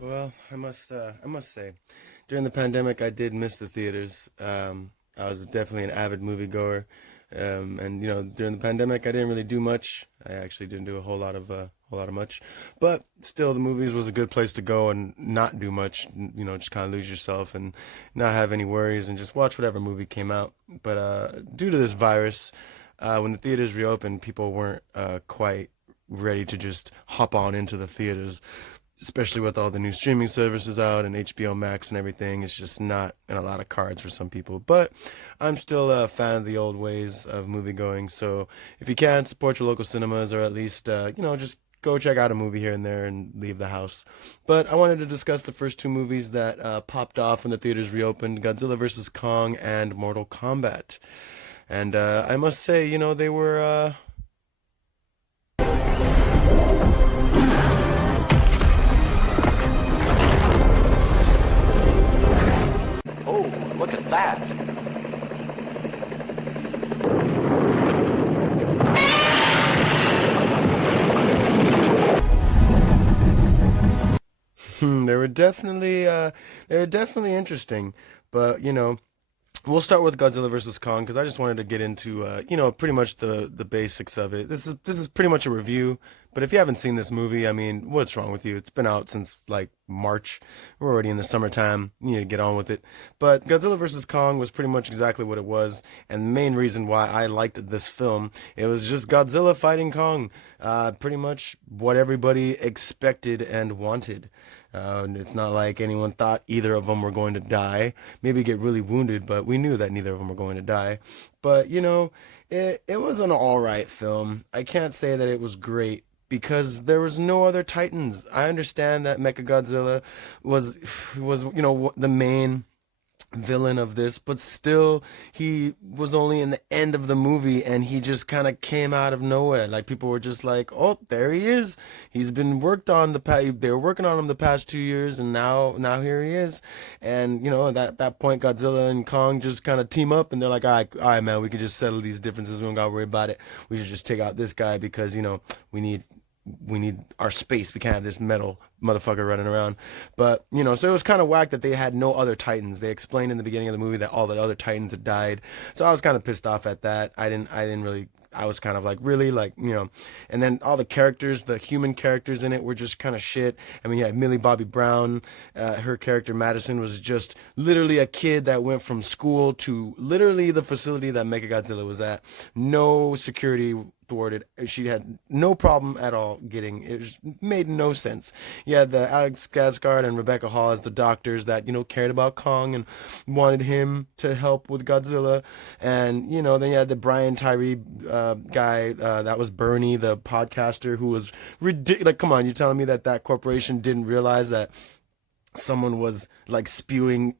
Well, I must say, during the pandemic, I did miss the theaters. I was definitely an avid moviegoer, and during the pandemic, I didn't really do much. I actually didn't do a whole lot of much, but still, the movies was a good place to go and not do much. Just kind of lose yourself and not have any worries and just watch whatever movie came out. But due to this virus, when the theaters reopened, people weren't quite ready to just hop on into the theaters, especially with all the new streaming services out and HBO Max and everything. It's just not in a lot of cards for some people. But I'm still a fan of the old ways of movie going. So if you can, support your local cinemas or at least, just go check out a movie here and there and leave the house. But I wanted to discuss the first two movies that popped off when the theaters reopened: Godzilla vs. Kong and Mortal Kombat. And I must say, they were. Oh, look at that. They were definitely interesting, but we'll start with Godzilla versus Kong because I just wanted to get into pretty much the basics of it. This is pretty much a review, but if you haven't seen this movie, I mean, what's wrong with you? It's been out since like March. We're already in the summertime. You need to get on with it. But Godzilla versus Kong was pretty much exactly what it was, and the main reason why I liked this film, it was just Godzilla fighting Kong. Pretty much what everybody expected and wanted. It's not like anyone thought either of them were going to die. Maybe get really wounded, but we knew that neither of them were going to die. But it was an all right film. I can't say that it was great because there was no other Titans. I understand that Mechagodzilla was the main villain of this, but still he was only in the end of the movie and he just kind of came out of nowhere. Like people were just like, oh, there he is. He's been worked on they were working on him the past 2 years, and now here he is. And at that point Godzilla and Kong just kind of team up and they're like, all right man, we can just settle these differences. We don't gotta worry about it. We should just take out this guy because we need our space. We can't have this metal motherfucker running around. But so it was kind of whack that they had no other Titans. They explained in the beginning of the movie that all the other Titans had died, so I was kind of pissed off at that. I didn't really. I was kind of like, really, and then all the characters, the human characters in it were just kind of shit. I mean, you had Millie Bobby Brown, her character Madison was just literally a kid that went from school to literally the facility that Mechagodzilla was at. No security thwarted. She had no problem at all getting it. Just made no sense. You had the Alex Skarsgård and Rebecca Hall as the doctors that cared about Kong and wanted him to help with Godzilla, and then you had the Brian Tyree guy that was Bernie, the podcaster, who was ridiculous. Like, come on, you telling me that corporation didn't realize that someone was like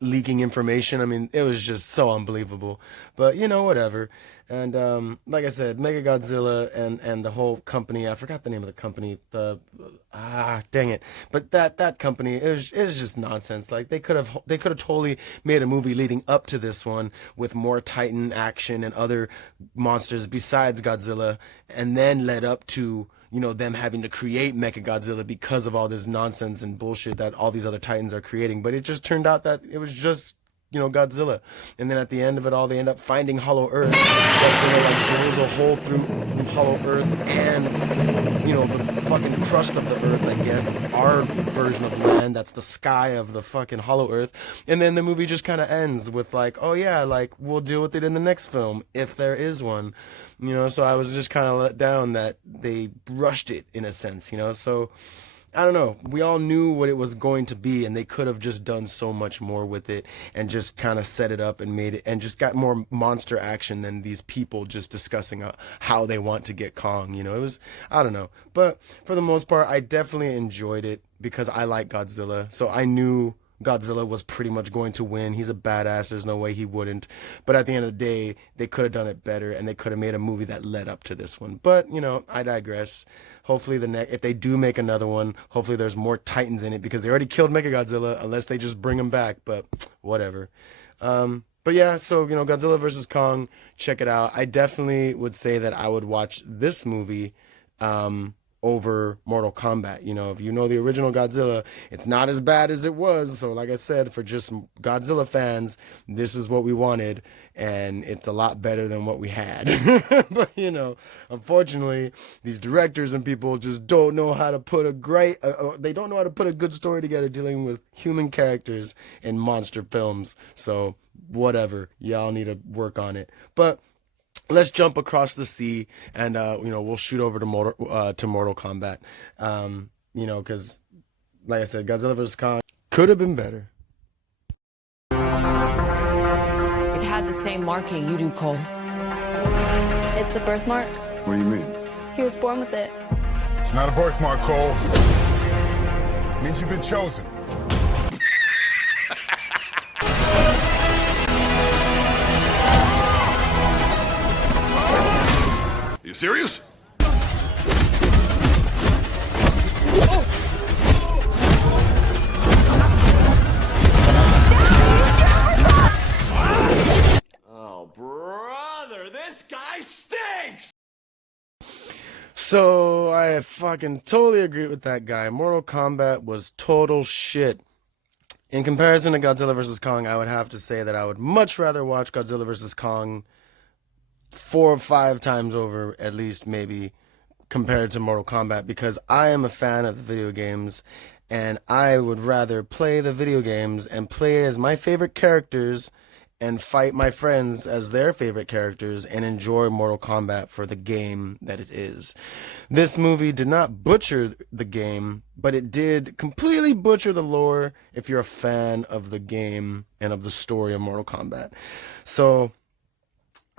leaking information? I mean, it was just so unbelievable. But whatever. And like I said, Mechagodzilla and the whole company, I forgot the name of the company, dang it. But that company, it was just nonsense. Like they could have totally made a movie leading up to this one with more Titan action and other monsters besides Godzilla, and then led up to them having to create Mechagodzilla because of all this nonsense and bullshit that all these other Titans are creating. But it just turned out that it was just, Godzilla. And then at the end of it all, they end up finding Hollow Earth. Godzilla like blows a hole through Hollow Earth and, the fucking crust of the Earth, I guess. Our version of land, that's the sky of the fucking Hollow Earth. And then the movie just kind of ends with like, oh yeah, like we'll deal with it in the next film, if there is one. So I was just kind of let down that they rushed it in a sense, so I don't know. We all knew what it was going to be, and they could have just done so much more with it and just kind of set it up and made it and just got more monster action than these people just discussing how they want to get Kong. It was, I don't know. But for the most part, I definitely enjoyed it because I like Godzilla. So I knew Godzilla was pretty much going to win. He's a badass. There's no way he wouldn't. But at the end of the day, they could have done it better, and they could have made a movie that led up to this one. But, I digress. Hopefully if they do make another one, hopefully there's more Titans in it because they already killed Mechagodzilla, unless they just bring him back. But whatever. But yeah, so, Godzilla versus Kong, check it out. I definitely would say that I would watch this movie over Mortal Kombat. You know, if you know the original Godzilla, it's not as bad as it was. So like I said, for just Godzilla fans, this is what we wanted, and it's a lot better than what we had. But you know, unfortunately, these directors and people just don't know how to put they don't know how to put a good story together dealing with human characters in monster films. So whatever, y'all need to work on it. But let's jump across the sea and we'll shoot over to Mortal Kombat. Because like I said, Godzilla vs. Kong could have been better. It had the same marking you do, Cole. It's a birthmark. What do you mean? He was born with it. It's not a birthmark, Cole. It means you've been chosen. You serious? Oh, brother, this guy stinks! So I fucking totally agree with that guy. Mortal Kombat was total shit. In comparison to Godzilla vs. Kong, I would have to say that I would much rather watch Godzilla vs. Kong 4 or 5 times over, at least, maybe, compared to Mortal Kombat, because I am a fan of the video games, and I would rather play the video games and play as my favorite characters and fight my friends as their favorite characters and enjoy Mortal Kombat for the game that it is. This movie did not butcher the game, but it did completely butcher the lore if you're a fan of the game and of the story of Mortal Kombat. So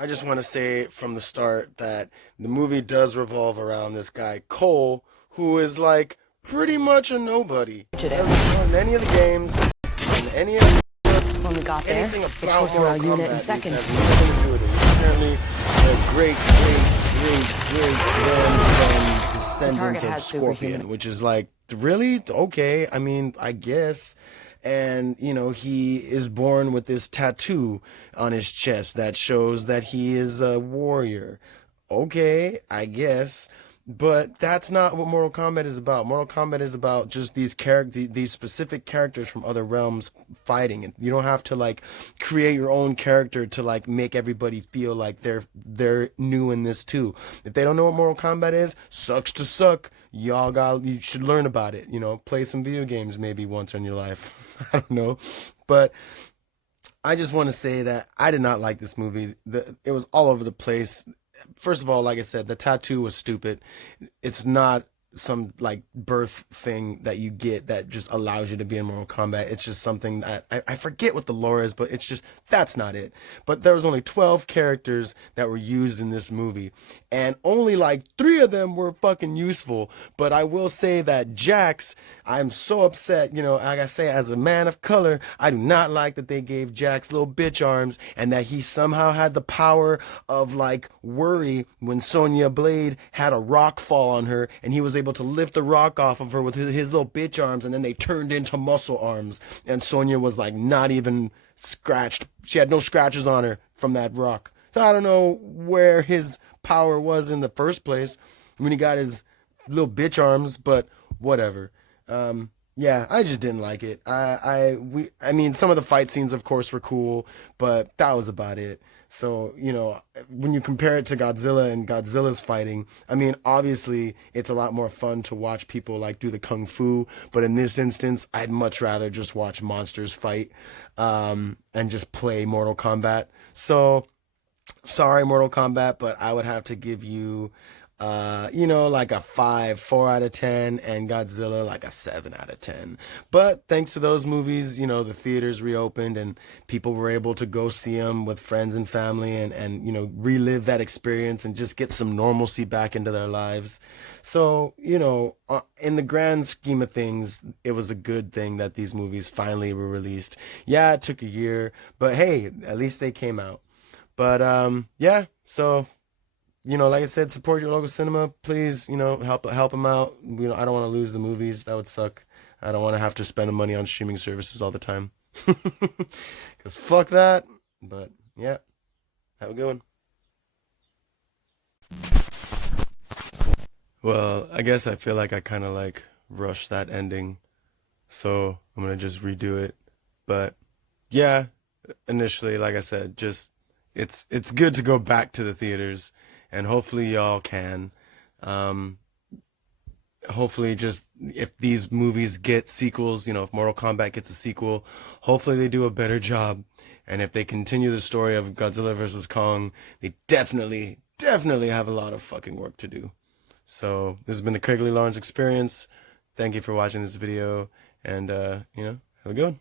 I just want to say from the start that the movie does revolve around this guy, Cole, who is like pretty much a nobody. In any of the games, in any of the When we got there, anything it about took through our Mortal unit in Kombat seconds. has nothing to do with it. He's apparently a great descendant target of has Scorpion, superhuman. which is like, really? Okay, I mean, I guess. And, he is born with this tattoo on his chest that shows that he is a warrior. Okay, I guess. But that's not what Mortal Kombat is about. Mortal Kombat is about just these specific characters from other realms fighting. And you don't have to create your own character to make everybody feel like they're new in this too. If they don't know what Mortal Kombat is, sucks to suck. You should learn about it. Play some video games maybe once in your life. I don't know. But I just want to say that I did not like this movie. It was all over the place. First of all, like I said, the tattoo was stupid. It's not some birth thing that you get that just allows you to be in Mortal Kombat. It's just something that I forget what the lore is, but it's just, that's not it. But there was only 12 characters that were used in this movie, and only 3 of them were fucking useful. But I will say that Jax, I'm so upset, like I say, as a man of color, I do not like that they gave Jax little bitch arms, and that he somehow had the power of worry when Sonya Blade had a rock fall on her, and he was able to lift the rock off of her with his little bitch arms, and then they turned into muscle arms, and Sonya was not even scratched. She had no scratches on her from that rock. So I don't know where his power was in the first place when he got his little bitch arms, but whatever. Yeah, I just didn't like it. I mean, some of the fight scenes, of course, were cool, but that was about it. So, when you compare it to Godzilla and Godzilla's fighting, I mean, obviously, it's a lot more fun to watch people do the kung fu, but in this instance, I'd much rather just watch monsters fight, and just play Mortal Kombat. So, sorry, Mortal Kombat, but I would have to give you, a 4 out of 10, and Godzilla a 7 out of 10. But thanks to those movies, the theaters reopened and people were able to go see them with friends and family and relive that experience and just get some normalcy back into their lives. So, in the grand scheme of things, it was a good thing that these movies finally were released. Yeah, it took a year, but hey, at least they came out. But, yeah, so, like I said, support your local cinema, please, help them out. I don't want to lose the movies. That would suck. I don't want to have to spend money on streaming services all the time. Because fuck that. But, yeah, have a good one. Well, I guess I feel like I kind of like rushed that ending, so I'm gonna just redo it. But yeah, initially, like I said, just it's good to go back to the theaters, and hopefully y'all can. Um, hopefully, just if these movies get sequels, you know, if Mortal Kombat gets a sequel, hopefully they do a better job. And if they continue the story of Godzilla versus Kong, they definitely have a lot of fucking work to do. So this has been the Craigley Lawrence Experience. Thank you for watching this video, and have a good one.